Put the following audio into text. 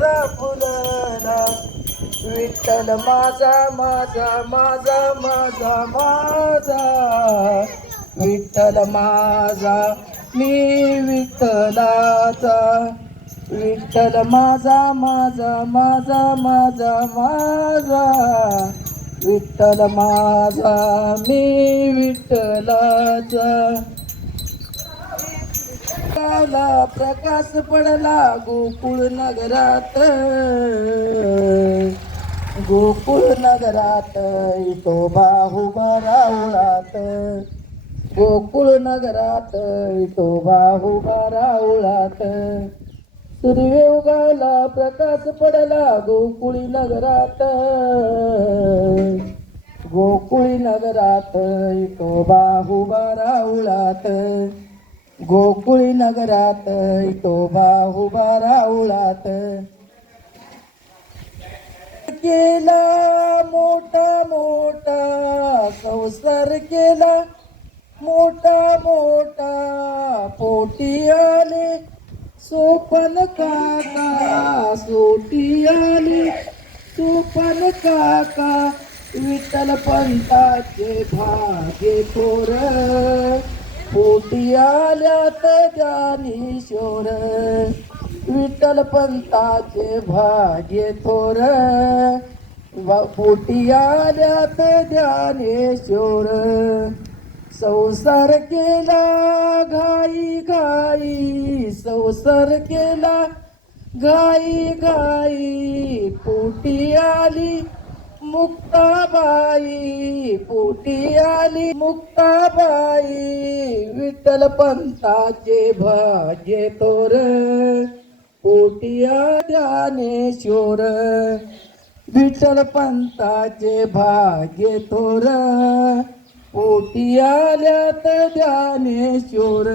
मोगरा फुलला, विठ्ठल माझा माझा माझा माझा माझा, विठ्ठल माझा मी विठ्ठलाचा, विठ्ठल माझा माझा माझा माझा माझा, विठ्ठल माझा मी विठ्ठलाचा. काला प्रकाश पडला गोकुळ नगरात, गोकुळ नगरात विठोबा उभा राऊळात, गोकुळ नगरात विठोबा उभा राऊळात. सूर्य उगवला प्रकाश पडला गोकुळी नगरात, गोकुळी नगरात विठोबा उभा राऊळात, गोकुळी नगरात विठोबा उभा राऊळात. केला मोठा मोठा संसार केला, मोठा मोठा पोटी आले सोपन काका, सोटी आले सोपन काका, विठ्ठल पंताचे भाग्य थोर, पोटी आल्यात ज्ञानेश्वर, विठ्ठल पंताचे भाग्य थोर, पोटी आल्यात ज्ञानेश्वर. संसार केला घाई घाई, संसार केला घाई घाई, पोटी आली मुक्ताबाई, पोटी आली मुक्ताबाई, विठ्ठल पंताचे भाग्य थोर, पोटी ज्ञानेश्वर, विठ्ठल पंताचे भाग्य थोर, पोटी आल्यात ज्ञानेश्वर.